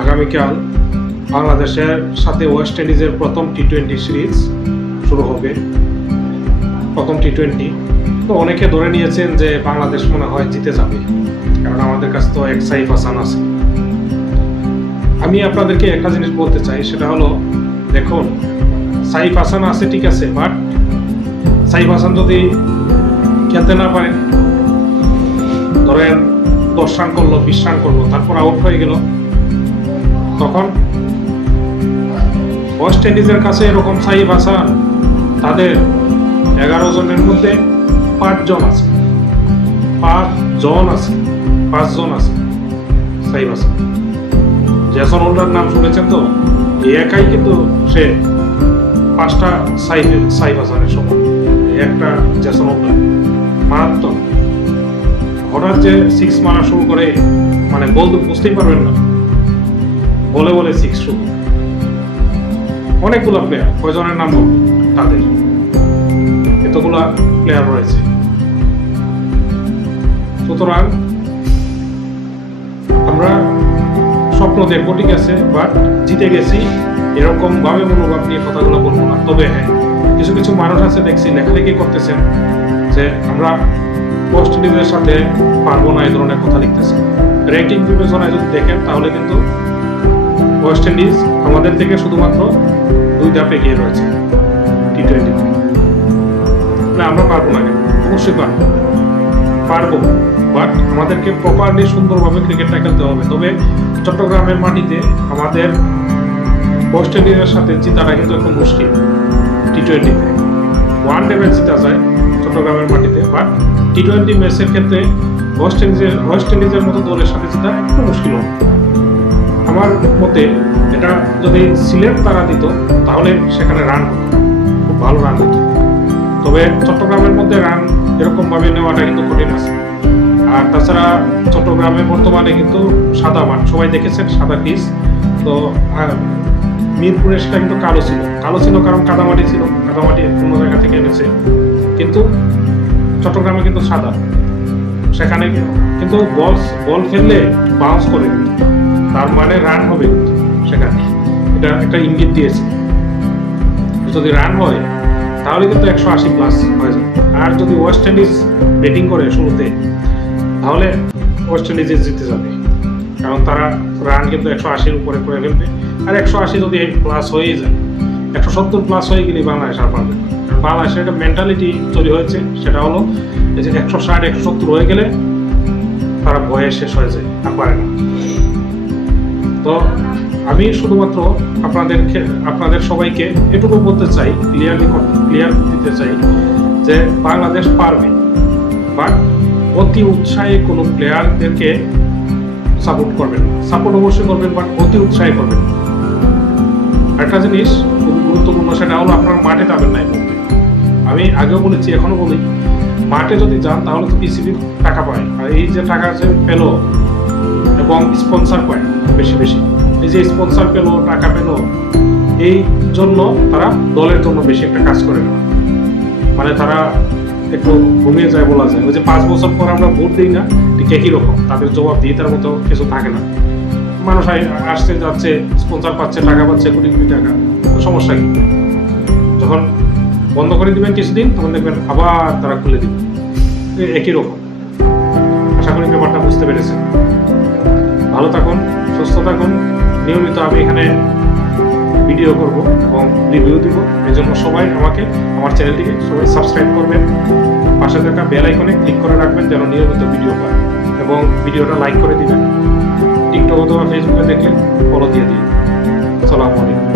আগামীকাল বাংলাদেশের সাথে ওয়েস্ট ইন্ডিজের প্রথম টি-20 সিরিজ শুরু হবে। প্রথম টি-20 তো অনেকে ধরে নিয়েছেন যে বাংলাদেশ মনে হয় জিতে যাবে, কারণ আমাদের কাছে তো এক সাইফ হাসান আছে। আমি আপনাদেরকে একটা জিনিস বলতে চাই, সেটা হলো দেখুন, সাইফ হাসান আছে ঠিক আছে, বাট সাইফ হাসান যদি খেলতে না পারে, ধরেন 10 রান করলো 20 রান করলো, তারপর আউট হয়ে গেল, তখন ওয়েস্ট ইন্ডিজের কাছে এরকম সাইফ হাসান তাদের 11 জনের মধ্যে 5 জন আছে সাইফ হাসান। জেসন হোল্ডার নাম শুনেছেন তো, একাই কিন্তু সে 5টা সাইফ হাসানের সমান। একটা জেসন হোল্ডার মারাত্মক, হঠাৎ যে 6 মারা শুরু করে, মানে বলতে বুঝতেই পারবেন না, বলে 6 শুরু। অনেকগুলো প্লেয়ার, কয়জনের নাম তাদের, এতগুলা প্লেয়ার রয়েছে। সুতরাং আমরা স্বপ্ন দেখবো ঠিক আছে, বাট জিতে গেছি এরকম ভাবে মনোভাব নিয়ে কথাগুলো বলবো না। তবে হ্যাঁ, কিছু কিছু মানুষ আছে দেখছি লেখালেখি করতেছেন যে আমরা ওয়েস্ট ইন্ডিজের সাথে পারবো না, এই ধরনের কথা লিখতেছে। র্যাঙ্কিং বিবেচনায় যদি দেখেন তাহলে কিন্তু ওয়েস্ট ইন্ডিজ আমাদের থেকে শুধুমাত্র 2 ধাপ এগিয়ে রয়েছে টি-20। না, আমরা পারবো না, অবশ্যই পারবো, বাট আমাদেরকে প্রপারলি সুন্দরভাবে ক্রিকেটটা খেলতে হবে। তবে চট্টগ্রামের মাটিতে আমাদের ওয়েস্ট ইন্ডিজের সাথে জিতাটা কিন্তু একটু মুশকিল। টি-20তে ওয়ানডে ম্যাচ জিতা যায় চট্টগ্রামের মাটিতে, বাট টি-20 ম্যাচের ক্ষেত্রে ওয়েস্ট ইন্ডিজের মতো দলের সাথে জিতা একটু মুশকিল হবে আমার মতে। এটা যদি সিলেট তারা দিত তাহলে সেখানে রান হতো, খুব ভালো রান হতো। তবে চট্টগ্রামের মধ্যে রান এরকম ভাবে নেওয়াটা কিন্তু কঠিন আছে। আর তাছাড়া চট্টগ্রামে বর্তমানে কিন্তু সাদা মাঠ, সবাই দেখেছেন সাদা পিচ, তো মিরপুরে সেটা কিন্তু কালো ছিল কারণ কাদামাটি ছিল, কাদামাটি অন্য জায়গা থেকে এনেছে। কিন্তু চট্টগ্রামে কিন্তু সাদা, সেখানে কিন্তু বল ফেললে বাউন্স করে, তার মানে রান হবে কিন্তু সেখানে, এটা একটা ইঙ্গিত দিয়েছে। যদি রান হয় তাহলে কিন্তু 180+ হয়ে যাবে। আর যদি ওয়েস্ট ইন্ডিজ ব্যাটিং করে শুরুতে, তাহলে ওয়েস্ট ইন্ডিজ জিতে যাবে, কারণ তারা রান কিন্তু 180-র উপরে করে ফেলবে। আর 180 যদি প্লাস হয়েই যায়, 170+ হয়ে গেলে বাংলাদেশ আর পারবে না। কারণ বাংলাদেশের একটা মেন্টালিটি তৈরি হয়েছে, সেটা হলো এই যে 160-170 হয়ে গেলে তারা ভয়ে শেষ হয়ে যায়, আর পারে না। তো আমি শুধুমাত্র আপনাদের সবাইকে এটুকু বলতে চাই, ক্লিয়ার দিতে চাই যে বাংলাদেশ পারবে, বাট অতি উৎসাহী কোনো প্লেয়ারদেরকে সাপোর্ট করবেন। সাপোর্ট অবশ্যই করবেন, বাট অতি উৎসাহী করবেন। একটা জিনিস খুব গুরুত্বপূর্ণ, সেটা হলো আপনার মাঠে যাবেন না। এই মুহূর্তে আমি আগেও বলেছি, এখনো বলি, মাঠে যদি যান তাহলে তো বিসিবি টাকা পায়, আর এই যে টাকা যে পেলো এবং স্পন্সর পায় বেশি, এই যে স্পন্সর পেলো, টাকা পেলো, এই জন্য তারা দলের জন্য বেশি একটা কাজ করে না, মানে তারা একটু ঘুমিয়ে যায় বলা যায়। ওই যে 5 বছর পর আমরা ভোট দিই না, ঠিক একই রকম, তাদের জবাব দিয়ে তার মতো কিছু থাকে না। মানুষ আসছে যাচ্ছে, স্পন্সর পাচ্ছে, টাকা পাচ্ছে, কোটি টাকা, সমস্যা কি? যখন বন্ধ করে দিবেন কিছুদিন, তখন দেখবেন আবার তারা খুলে দিবে, একই রকম। আশা করি ব্যাপারটা বুঝতে পেরেছেন। ভালো থাকুন, সুস্থ থাকুন। নিয়মিত আমি এখানে ভিডিও করব এবং রিভিউ দিব, এই জন্য সবাই আমার চ্যানেলটিকে সবাই সাবস্ক্রাইব করবেন, পাশে থাকা বেল আইকনে ক্লিক করে রাখবেন যেন নিয়মিত ভিডিও পান, এবং ভিডিওটা লাইক করে দিবেন। টিকটক অথবা ফেসবুকে দেখলে ফলো দিয়ে দিন। আসসালামু আলাইকুম।